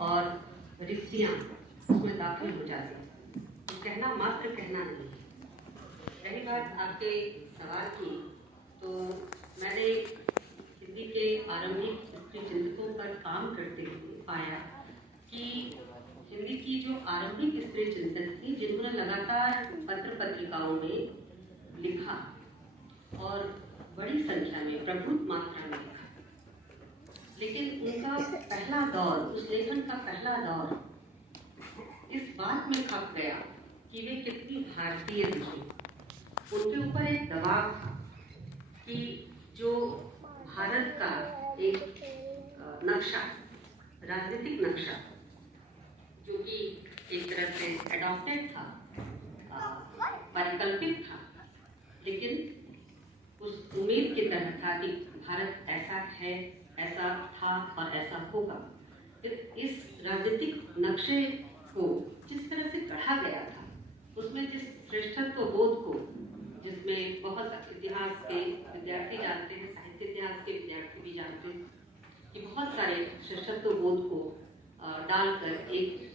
और रिक्तियाँ उसमें दाखिल हो जाती हैं। तो कहना मात्र कहना नहीं है। रही बात आपके सवाल की, तो मैंने हिंदी के आरंभिक स्त्री चिंतकों पर काम करते हुए पाया कि हिंदी की जो आरंभिक स्त्री चिंतक थी, जिन्होंने लगातार पत्र पत्रिकाओं में लिखा और बड़ी संख्या में, प्रभुत मात्रा में लिखा, लेकिन उनका पहला दौर, उस लेखन का पहला दौर इस बात में खप गया कि वे कितनी भारतीय थी। उनके ऊपर एक दबाव था कि जो भारत का एक नक्शा, राजनीतिक नक्शा, जो कि एक तरह से एडॉप्टेड था, परिकल्पित था, लेकिन उस उम्मीद की तरह था कि भारत ऐसा है, ऐसा था और ऐसा होगा। इस राजनीतिक नक्शे को जिस तरह से गढ़ा गया था, उसमें जिस श्रेष्ठत्व बोध को, जिसमें बहुत इतिहास के विद्यार्थी जानते हैं, साहित्य इतिहास के विद्यार्थी भी जानते हैं कि बहुत सारे श्रेष्ठत्व बोध को डालकर एक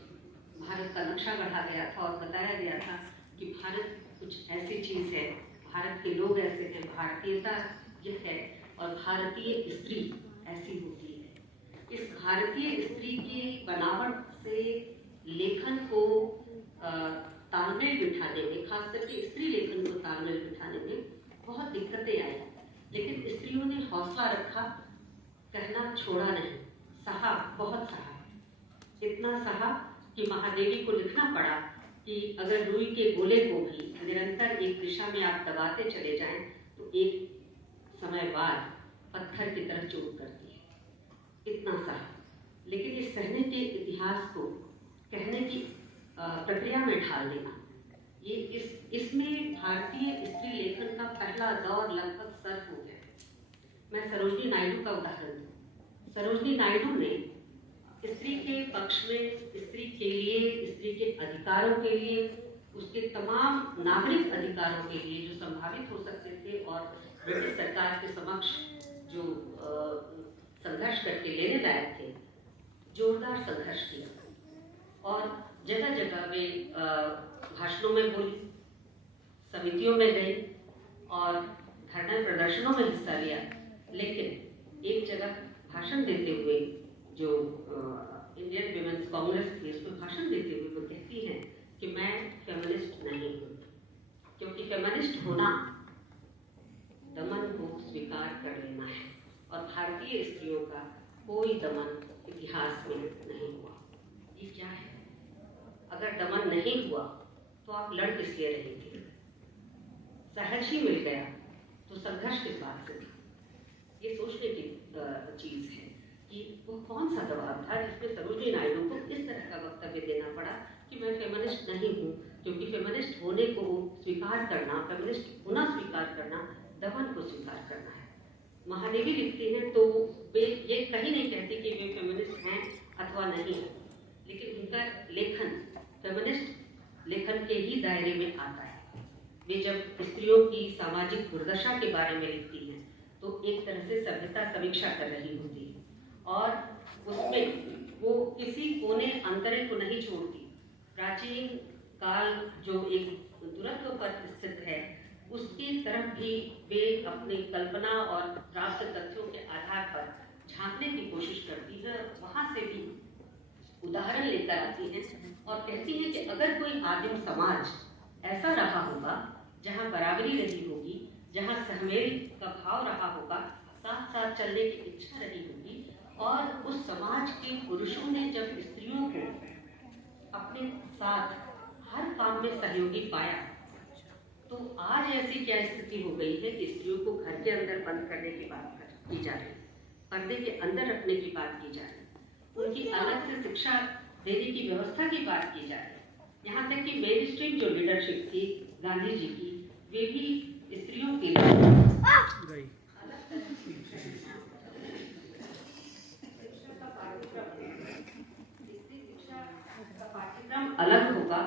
भारत का नक्शा गढ़ा गया था और बताया गया था कि भारत कुछ ऐसी चीज़ है, भारत के लोग ऐसे हैं, भारतीयता यह है और भारतीय स्त्री ऐसी होती है। इस भारतीय स्त्री की बनावट से लेखन को तालमेल बिठाने में, खास करके स्त्री लेखन को तालमेल बिठाने में बहुत दिक्कतें आई, लेकिन स्त्रियों ने हौसला रखा, कहना छोड़ा नहीं, सहा, बहुत सहा। इतना सहा कि महादेवी को लिखना पड़ा कि अगर रुई के गोले को भी निरंतर एक दिशा में आप दबाते चले जाएं तो एक समय बाद पत्थर की तरह चोट करती है। इतना सहा, लेकिन इस सहने के इतिहास को कहने की प्रक्रिया में ढाल देना, ये इसमें भारतीय स्त्री लेखन का पहला दौर लगभग सर हो गया। मैं सरोजनी नायडू का उदाहरण दूं। सरोजनी नायडू ने स्त्री के पक्ष में, स्त्री के लिए, स्त्री के अधिकारों के लिए, उसके तमाम नागरिक अधिकारों के लिए जो संभावित हो सकते थे और ब्रिटिश सरकार के समक्ष जो संघर्ष करके लेने लायक थे, जोरदार संघर्ष किया और जगह जगह वे भाषणों में बोली, समितियों में गई और धरना प्रदर्शनों में हिस्सा लिया। लेकिन एक जगह भाषण देते हुए, जो इंडियन विमेंस कांग्रेस थी, उसमें भाषण देते हुए वो कहती हैं कि मैं फेमिनिस्ट नहीं हूँ, क्योंकि फेमिनिस्ट होना दमन को स्वीकार कर लेना है और भारतीय स्त्रियों का कोई दमन इतिहास में नहीं हुआ। ये क्या है? अगर दमन नहीं हुआ तो आप लड़ किस लिए रहे थे? सहज ही मिल गया तो संघर्ष किस बात से था? ये सोचने की चीज़ है कि वो कौन सा दबाव था जिसमें सरोजनी नायडू को इस तरह का वक्तव्य देना पड़ा कि मैं फेमिनिस्ट नहीं हूँ, क्योंकि फेमिनिस्ट होने को स्वीकार करना, फेमिनिस्ट होना स्वीकार करना, दमन को स्वीकार करना है। महादेवी लिखती हैं तो वे ये कहीं नहीं कहती कि वे फेमिनिस्ट हैं अथवा नहीं है, लेकिन उनका लेखन फेमिनिस्ट लेखन के ही दायरे में आता है। वे जब स्त्रियों की सामाजिक दुर्दशा के बारे में लिखती हैं तो एक तरह से सभ्यता समीक्षा कर रही होती है और उसमें वो किसी कोने अंतरे को नहीं छोड़ती। प्राचीन काल जो एक दुरत्व पर स्थित है, उसकी तरफ भी वे अपनी कल्पना और प्राप्त तथ्यों के आधार पर झांकने की कोशिश करती है। वहाँ से भी उदाहरण लेकर आती है और कहती है कि अगर कोई आदिम समाज ऐसा रहा होगा जहाँ बराबरी रही होगी, जहाँ सहमेल का भाव रहा होगा, साथ साथ चलने की इच्छा रही होगी और उस समाज के पुरुषों ने जब स्त्रियों को अपने साथ हर काम में सहयोगी पाया, तो आज ऐसी क्या स्थिति हो गई है कि स्त्रियों को घर के अंदर बंद करने की बात की जा रही है, पर्दे के अंदर रखने की बात की जा रही है, उनकी अलग से शिक्षा देने की व्यवस्था की बात की जा रही है। यहाँ तक कि मेन स्ट्रीम जो लीडरशिप थी गांधी जी की, वे भी स्त्रियों के लिए पाठ्यक्रम अलग होगा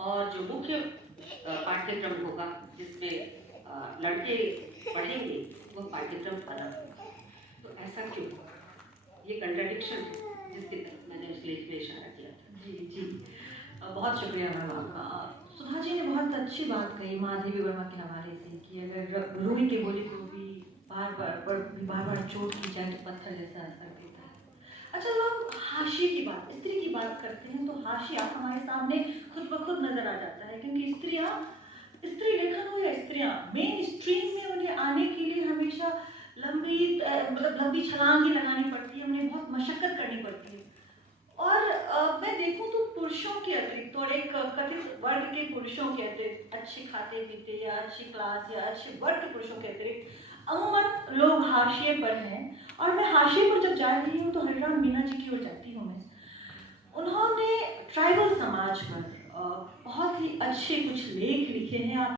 और जो मुख्य पाठ्यक्रम होगा जिसमें लड़के पढ़ेंगे वो पाठ्यक्रम अलग होगा। तो ऐसा क्यों? ये कंट्राडिक्शन है जिसकी तरफ मैंने उस लेख में बहुत शुक्रिया मैम आपका। सुधा जी ने बहुत अच्छी बात कही माधवी वर्मा के हवाले से कि अगर रूई के बोले को भी बार बार चोट की जाए तो पत्थर जैसा असर देता है। अच्छा, जब हम हाशिए की बात, स्त्री की बात करते हैं तो हाशिया हमारे सामने खुद ब खुद नजर आ जाता है, क्योंकि स्त्री लेखन हो या स्त्रियां मेन स्ट्रीम में उन्हें आने के लिए हमेशा लंबी छलांग ही लगानी पड़ती है, उन्हें बहुत मशक्कत करनी पड़ती है। और मैं देखूं तो पुरुषों के अतिरिक्त और एक कथित वर्ग के पुरुषों के अतिरिक्त, अच्छे खाते पीते या अच्छी क्लास या अच्छे वर्ग के पुरुषों के अतिरिक्त अमूमन लोग हाशिए पर हैं। और मैं हाशिए पर जब जा रही हूँ तो हरिराम मीना जी की ओर जाती हूँ मैं। उन्होंने ट्राइबल समाज पर बहुत ही अच्छे कुछ लेख लिखे हैं। आप